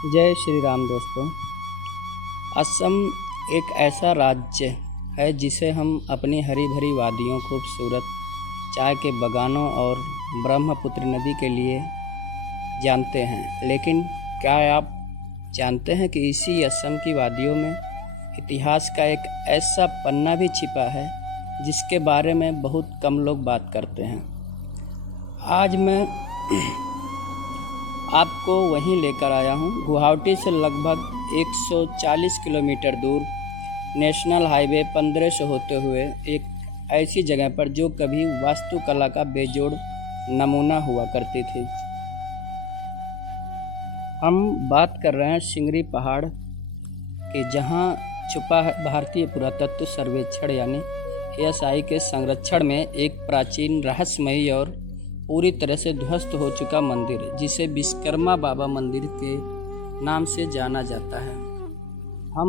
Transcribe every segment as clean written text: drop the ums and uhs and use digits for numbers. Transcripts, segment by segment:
जय श्री राम दोस्तों। असम एक ऐसा राज्य है जिसे हम अपनी हरी भरी वादियों, खूबसूरत चाय के बागानों और ब्रह्मपुत्र नदी के लिए जानते हैं। लेकिन क्या आप जानते हैं कि इसी असम की वादियों में इतिहास का एक ऐसा पन्ना भी छिपा है जिसके बारे में बहुत कम लोग बात करते हैं। आज मैं आपको वहीं लेकर आया हूँ, गुवाहाटी से लगभग 140 किलोमीटर दूर नेशनल हाईवे 15 से होते हुए एक ऐसी जगह पर जो कभी वास्तुकला का बेजोड़ नमूना हुआ करती थी। हम बात कर रहे हैं सिंगरी पहाड़ की, जहाँ छुपा है भारतीय पुरातत्व सर्वेक्षण यानी ASI के संरक्षण में एक प्राचीन, रहस्यमयी और पूरी तरह से ध्वस्त हो चुका मंदिर, जिसे विश्वकर्मा बाबा मंदिर के नाम से जाना जाता है। हम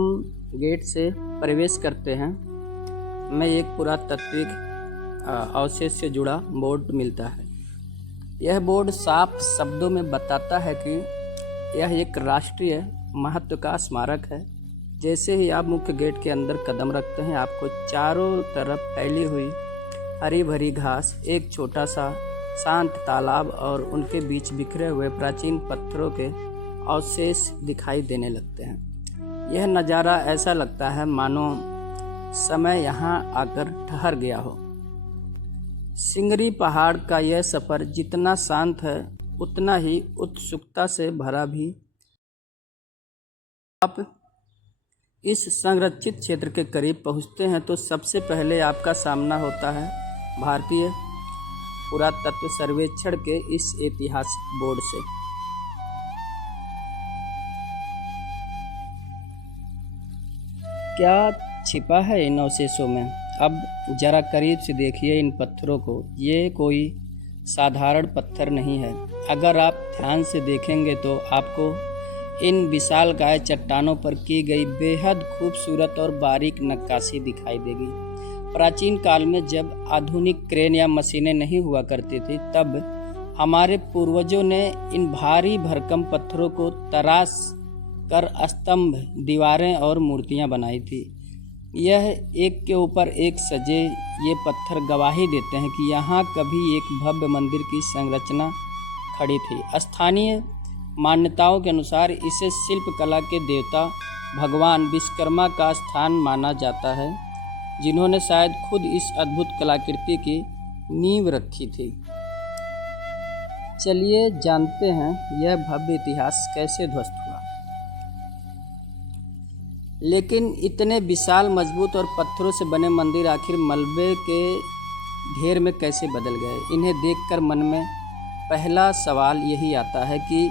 गेट से प्रवेश करते हैं, हमें एक पुरातात्विक अवशेष से जुड़ा बोर्ड मिलता है। यह बोर्ड साफ शब्दों में बताता है कि यह एक राष्ट्रीय महत्व का स्मारक है। जैसे ही आप मुख्य गेट के अंदर कदम रखते हैं, आपको चारों तरफ फैली हुई हरी भरी घास, एक छोटा सा शांत तालाब और उनके बीच बिखरे हुए प्राचीन पत्थरों के अवशेष दिखाई देने लगते हैं। यह नज़ारा ऐसा लगता है मानो समय यहाँ आकर ठहर गया हो। सिंगरी पहाड़ का यह सफ़र जितना शांत है उतना ही उत्सुकता से भरा भी। आप इस संरक्षित क्षेत्र के करीब पहुँचते हैं तो सबसे पहले आपका सामना होता है भारतीय पुरातत्व सर्वेक्षण के इस ऐतिहासिक बोर्ड से। क्या छिपा है इन अवशेषों में? अब जरा करीब से देखिए इन पत्थरों को। ये कोई साधारण पत्थर नहीं है। अगर आप ध्यान से देखेंगे तो आपको इन विशालकाय चट्टानों पर की गई बेहद खूबसूरत और बारीक नक्काशी दिखाई देगी। प्राचीन काल में जब आधुनिक क्रेन या मशीनें नहीं हुआ करती थी, तब हमारे पूर्वजों ने इन भारी भरकम पत्थरों को तराश कर स्तंभ, दीवारें और मूर्तियां बनाई थी। यह एक के ऊपर एक सजे ये पत्थर गवाही देते हैं कि यहाँ कभी एक भव्य मंदिर की संरचना खड़ी थी। स्थानीय मान्यताओं के अनुसार इसे शिल्पकला के देवता भगवान विश्वकर्मा का स्थान माना जाता है, जिन्होंने शायद खुद इस अद्भुत कलाकृति की नींव रखी थी। चलिए जानते हैं यह भव्य इतिहास कैसे ध्वस्त हुआ। लेकिन इतने विशाल, मजबूत और पत्थरों से बने मंदिर आखिर मलबे के ढेर में कैसे बदल गए? इन्हें देखकर मन में पहला सवाल यही आता है कि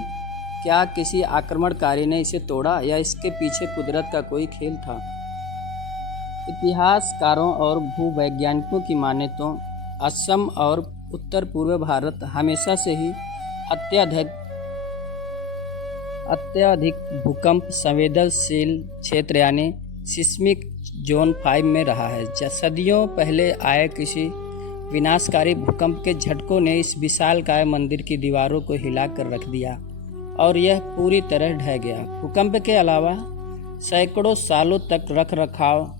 क्या किसी आक्रमणकारी ने इसे तोड़ा या इसके पीछे कुदरत का कोई खेल था? इतिहासकारों और भूवैज्ञानिकों की माने तो असम और उत्तर पूर्व भारत हमेशा से ही अत्यधिक भूकंप संवेदनशील क्षेत्र यानी सिस्मिक जोन 5 में रहा है। सदियों पहले आए किसी विनाशकारी भूकंप के झटकों ने इस विशालकाय मंदिर की दीवारों को हिलाकर रख दिया और यह पूरी तरह ढह गया। भूकंप के अलावा सैकड़ों सालों तक रखरखाव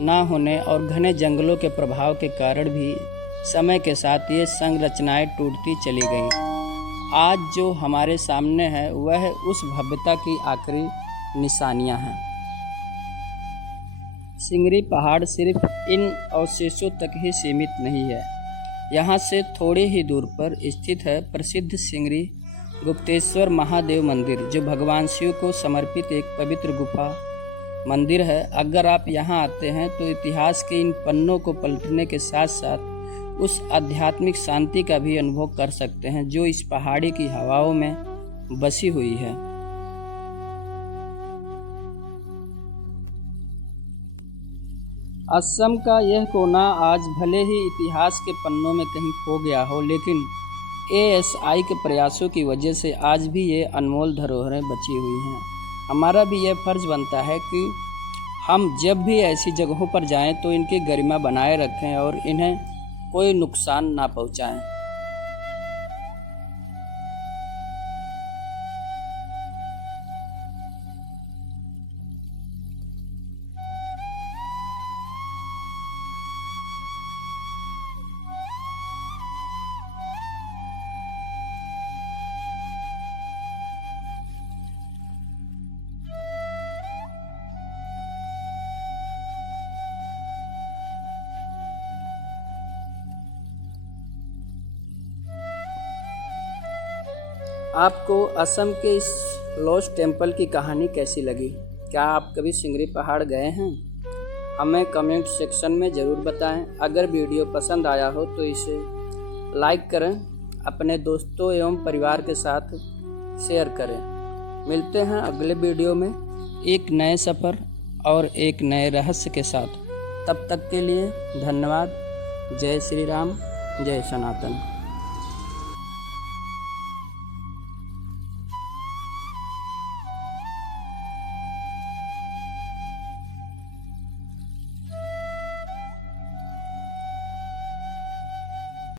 ना होने और घने जंगलों के प्रभाव के कारण भी समय के साथ ये संरचनाएं टूटती चली गईं। आज जो हमारे सामने है वह उस भव्यता की आखिरी निशानियां हैं। सिंगरी पहाड़ सिर्फ इन अवशेषों तक ही सीमित नहीं है। यहाँ से थोड़ी ही दूर पर स्थित है प्रसिद्ध सिंगरी गुप्तेश्वर महादेव मंदिर, जो भगवान शिव को समर्पित एक पवित्र गुफा मंदिर है। अगर आप यहाँ आते हैं तो इतिहास के इन पन्नों को पलटने के साथ साथ उस आध्यात्मिक शांति का भी अनुभव कर सकते हैं जो इस पहाड़ी की हवाओं में बसी हुई है। असम का यह कोना आज भले ही इतिहास के पन्नों में कहीं खो गया हो, लेकिन ASI के प्रयासों की वजह से आज भी ये अनमोल धरोहरें बची हुई हैं। हमारा भी यह फर्ज बनता है कि हम जब भी ऐसी जगहों पर जाएं तो इनकी गरिमा बनाए रखें और इन्हें कोई नुकसान ना पहुंचाएं। आपको असम के इस लॉस्ट टेम्पल की कहानी कैसी लगी? क्या आप कभी सिंगरी पहाड़ गए हैं? हमें कमेंट सेक्शन में ज़रूर बताएं। अगर वीडियो पसंद आया हो तो इसे लाइक करें, अपने दोस्तों एवं परिवार के साथ शेयर करें। मिलते हैं अगले वीडियो में एक नए सफ़र और एक नए रहस्य के साथ। तब तक के लिए धन्यवाद। जय श्री राम, जय सनातन।